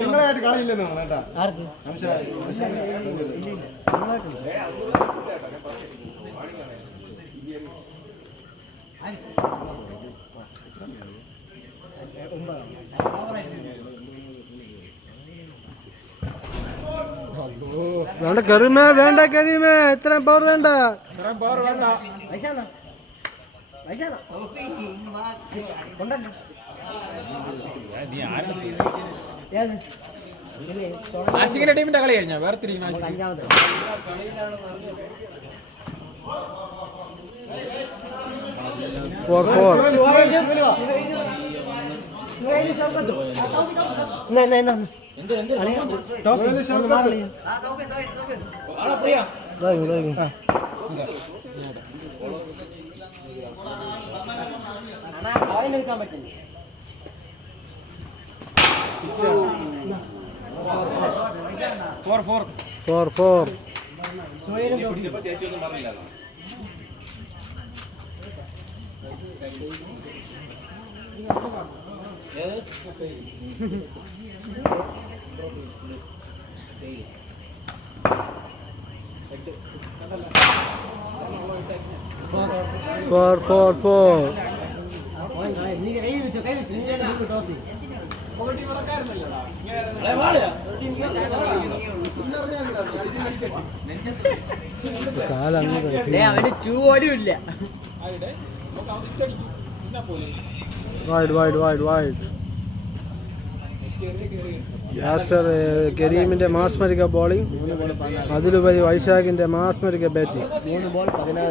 നിങ്ങളായിട്ട് കളിയില്ലെന്ന് കേട്ടാ. വേണ്ട കരീമേ, വേണ്ട കരീമേ, ഇത്രയും പവർ വേണ്ട. ആശിക്കിന്റെ ടീമിന്റെ കളി കഴിഞ്ഞാ വേർതിരിക്കും. കരീമിന്റെ മാസ്മരിക ബോളിംഗ്, അതിലുപരി വൈശാഖിന്റെ മാസ്മരിക ബാറ്റിംഗ്. 3 ball 14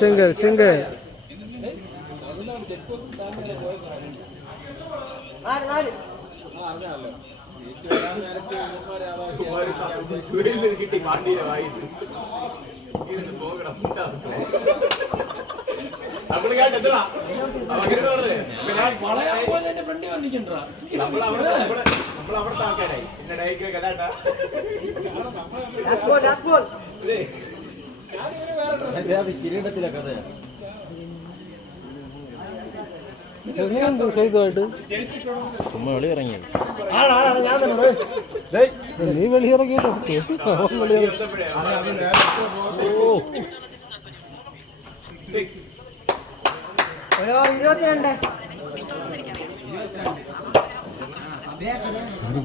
single. കിരീടത്തിലൊക്കെ ചുമ്മാ വെളി ഇറങ്ങിയത്. നീ വെളിയിറങ്ങിട്ടോ?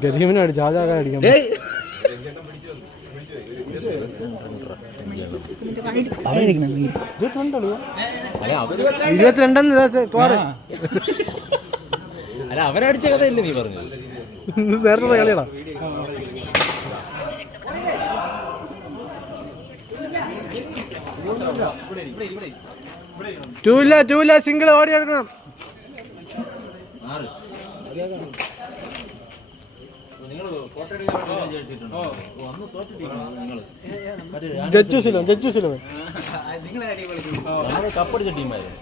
കരീമിനാണ് ജാജാക്കാൻ അടിക്കാൻ. 22 അല്ല, അവരടിച്ച കഥയല്ലേ നീ പറഞ്ഞത്? നേരത്തെ കളിയടാ. ടൂല സിംഗിൾ ഓടി എടുക്കണം. ജഡ്ജൂസിലോ കപ്പടിച്ച ടീമായിരുന്നു.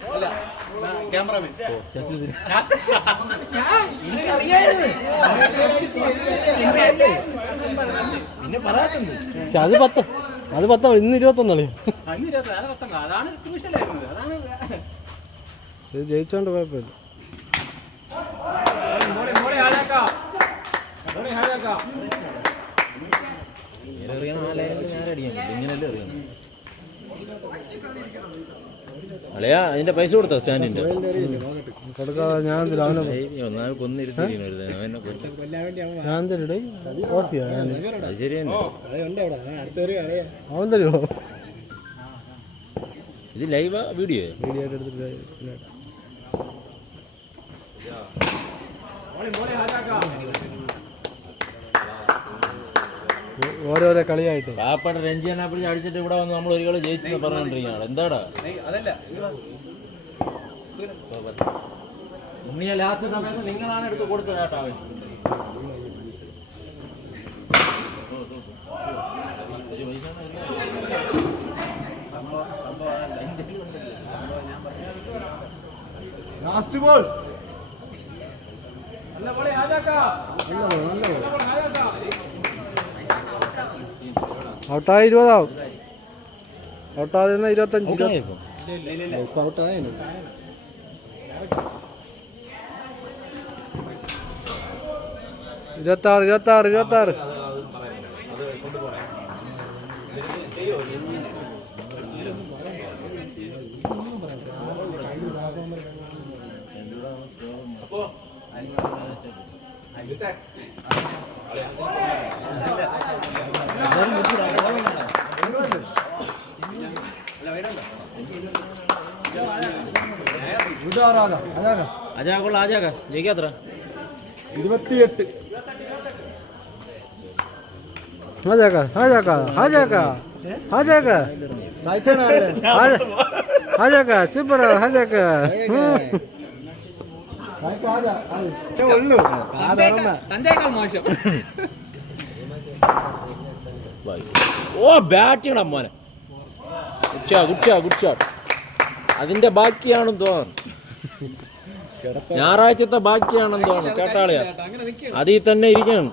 അത് 10 ഇന്ന് 21 ഇത് ജയിച്ചോണ്ട് കുഴപ്പമില്ല. അളയാ, അതിന്റെ പൈസ കൊടുത്തോ? സ്റ്റാൻഡിന്റെ കൊടുക്കാതെ ഞാൻ ഒന്നാമത് കൊന്നിരുത്തി. ശരി തന്നെ. അവൻ തരുമോ? ഇത് ലൈവാ വീഡിയോ ആയിട്ട് എടുത്തിട്ട് ഓരോരോ കളിയായിട്ട് കാപ്പാട് രഞ്ജിനെ പിടിച്ച് അടിച്ചിട്ട് ഇവിടെ വന്ന് നമ്മൾ ഒരു കളി ജയിച്ചെന്ന് പറഞ്ഞോണ്ടിരിക്കുകയാണ്. എന്താടാ ഉണ്ണിയെ ലാസ്റ്റ് സമയത്ത് നിങ്ങളാണ് എടുത്ത് കൊടുത്തത് കേട്ടോ. അവൻ ലാസ്റ്റ് ബോൾ ഔട്ടായി 20 ആവും. ഔട്ടാതെ 25. ഇരുപത്താറ് അജാക്കുള്ള ആജാക്ക ജയിക്കാത്ര 28. സൂപ്പർ തന്തേക്കാൾ മോശം. ഓ ബാറ്റിങ്ങടാ മോനെ. Good shot. അതിന്റെ ബാക്കിയാണെന്ന് തോന്നുന്നു. ഞായറാഴ്ചത്തെ ബാക്കിയാണെന്ന് തോന്നുന്നു. കേട്ടാളിയാ അതിൽ തന്നെ ഇരിക്കണം.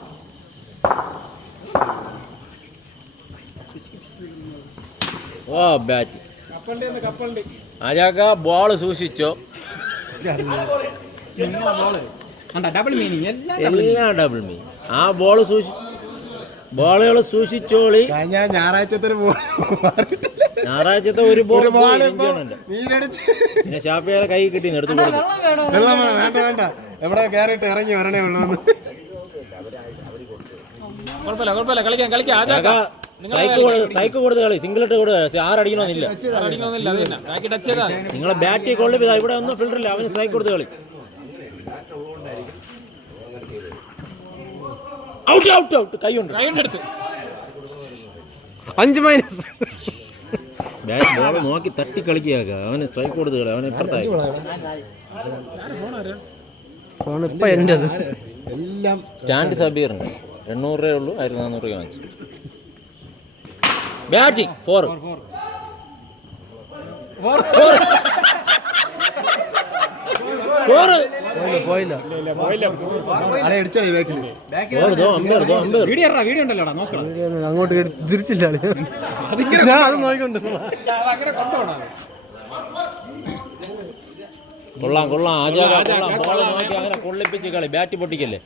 ഓ ബാറ്റ് ആജാക്ക ബോള് സൂക്ഷിച്ചോ. ഡബിൾ മീനിങ് എല്ലാം ഡബിൾ മീൻ. ആ ബോളുകൾ സൂക്ഷിച്ചോളി. ഞായറാഴ്ചത്തെ ഒരു ബോൾ പിന്നെ ഷാപ്പിയാരെ കൈ കിട്ടി എടുത്തു കൊടുത്തു. എവിടെ കയറിയിട്ട് ഇറങ്ങി വരണേ ഉള്ളൂ. കുഴപ്പമില്ല കളിക്കാം. സ്ട്രൈക്ക് കൊടുത്ത് കളി. സിംഗിളിട്ട് കൊടുത്ത് ആറടിക്കണമെന്നില്ല. നിങ്ങളെ ബാറ്റിൽ കൊള്ളിപ്പോ ഇവിടെ ഒന്നും ഫിൽറ്ററില്ല. അവന് സ്ട്രൈക്ക് കൊടുത്ത് കളി. Out കൈയുണ്ട് 5 minus. ബോൾ നോക്കി തട്ടി കളിക്കുക. അവന് സ്ട്രൈക്ക് കൊടുത്ത് കളി. അവനെ ഇപ്പുറത്തായി. ഫോൺ ഇപ്പൊ എന്റേത്. സ്റ്റാൻഡ് സബീറിന് 800 രൂപയേ ഉള്ളൂ. 1400 രൂപ വാങ്ങിച്ചു. ബാറ്റിംഗ് 4. പോയില്ല. വീഡിയോ ഉണ്ടല്ലോടാ നോക്കണം. അങ്ങോട്ട് തിരിച്ചില്ല. അത് നോക്കിക്കൊണ്ട് കൊള്ളാം. ആജാക കൊള്ളാം. ബോൾ നോക്കി അങ്ങനെ കൊള്ളിപ്പിച്ച് കളി. ബാറ്റ് പൊട്ടിക്കല്ലേ.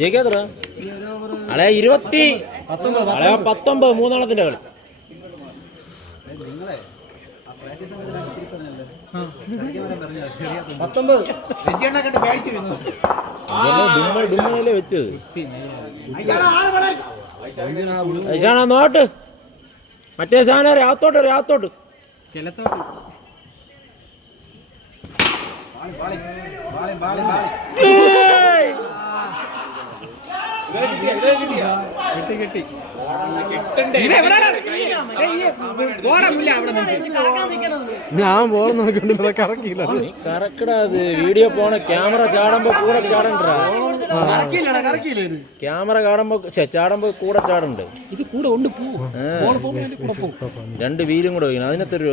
ജയിക്കാത്ര അളയ 19 മൂന്നെണ്ണത്തിന്റെ കളി. ഡുമ്മയിലെ വെച്ച് നോട്ട്. മറ്റേ സാധനം രാത്തോട്ട് ഞാൻ ബോൾ നോക്കിണ്ട് കറക്കിയില്ല. കറക്കടാ. അത് വീഡിയോ പോണ ക്യാമറ ചാടുമ്പോ കൂടെ ചാടണ്ടാ. ക്യാമറ ചാടുമ്പോ കൂടെ ചാടണ്ട്. ഇത് കൂടെ ഉണ്ട്. 2 വീലും കൂടെ വയ്ക്കണം. അതിനകത്തൊരു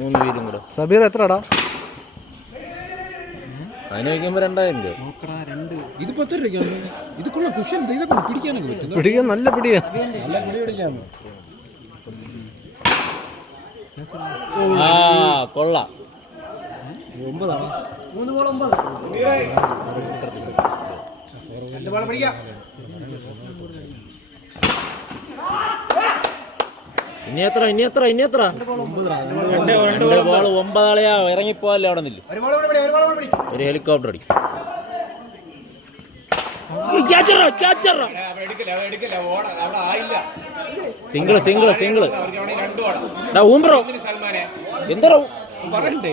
3 വീലും കൂടെ. സബീർ എത്രടാ? അതിന് വയ്ക്കുമ്പോ 2000 രൂപ. ഇതിപ്പോ എത്ര രൂപ? ഇതൊക്കെ കുഷൻ ഇതൊക്കെ പിടിക്കാനൊക്കെ പറ്റും. പിടിക്കാൻ നല്ല പിടിയാ. കൊള്ളാം. 9. ഇനി എത്ര 2 ബോൾ 9 ആളെയാ. ഇറങ്ങിപ്പോവല്ലേ അവിടെ നില്ല. ഒരു ഹെലികോപ്റ്റർ അടിക്കും. സിംഗിള് ഊംബ്രോ എന്താ പറയണ്ടേ?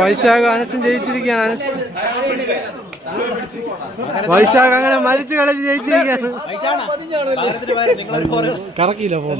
വൈശാഖ അനസും ജയിച്ചിരിക്കുകയാണ്. വൈശാഖ് അങ്ങനെ മരിച്ചു കളിച്ച് ജയിച്ചിരിക്കാണ്. കറക്കിയില്ല ഫോൺ.